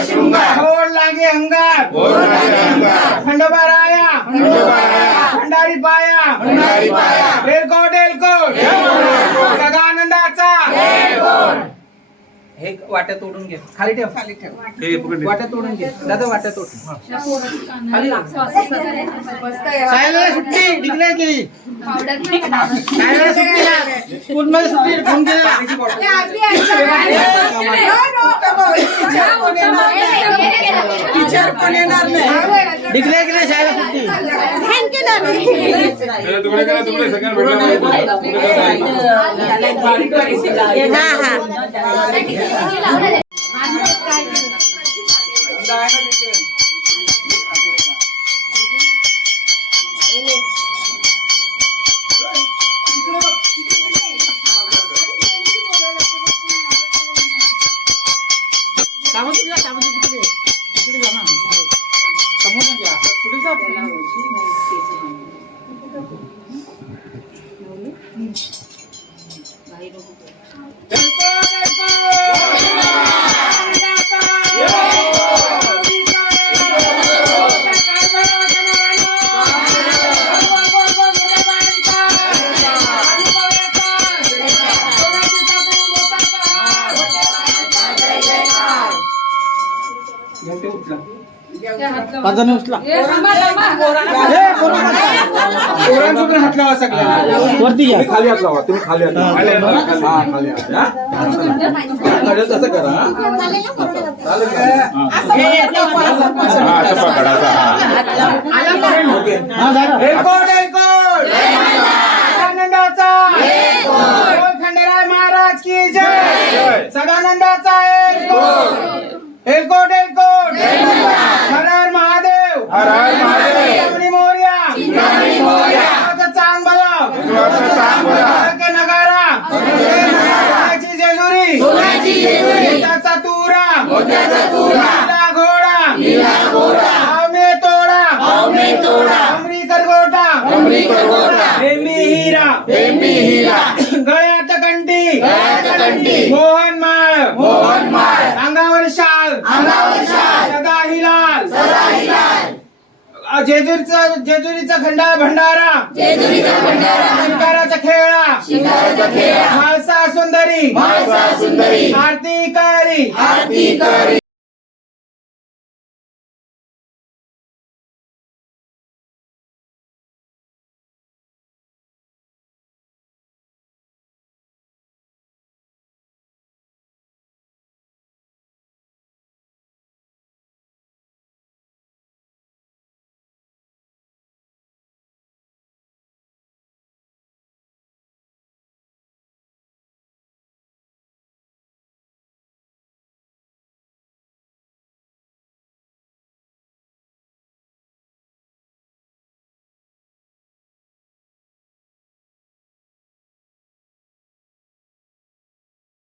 गोड लागे अंगार खंडोबाराया भंडारी पाया एलकोट एलकोट सदानंदाचा हे वाट्या तोडून घे खाली ठेव वाट्या तोडून घे दादा वाट्या तोड खाली सायला सुट्टी डिक्लेअर केली सायला सुट्टी स्कूल मध्ये सुट्टी फोन केला टीचर पण येणार नाही डिक्लेअर केली सायला सुट्टी वरती घ्या खाली हात लावा तुम्ही खाली हात लावा खाली तसं करा खंडेराय महाराज की जय सदानंदाचा एलकोट एलकोट हर हर महादेव मोर्या चांद बला नगारा जेजुरी तुरा घोडा में तोडा अमरीकर गोटा बेमी हिरा गळ्यात कंठी मोहन माळ अंगावर शाल सदा हिलाल जेजुरीचा खंडा भंडारा शिकाराचा खेळा म्हाळसा सुंदरी आरती करी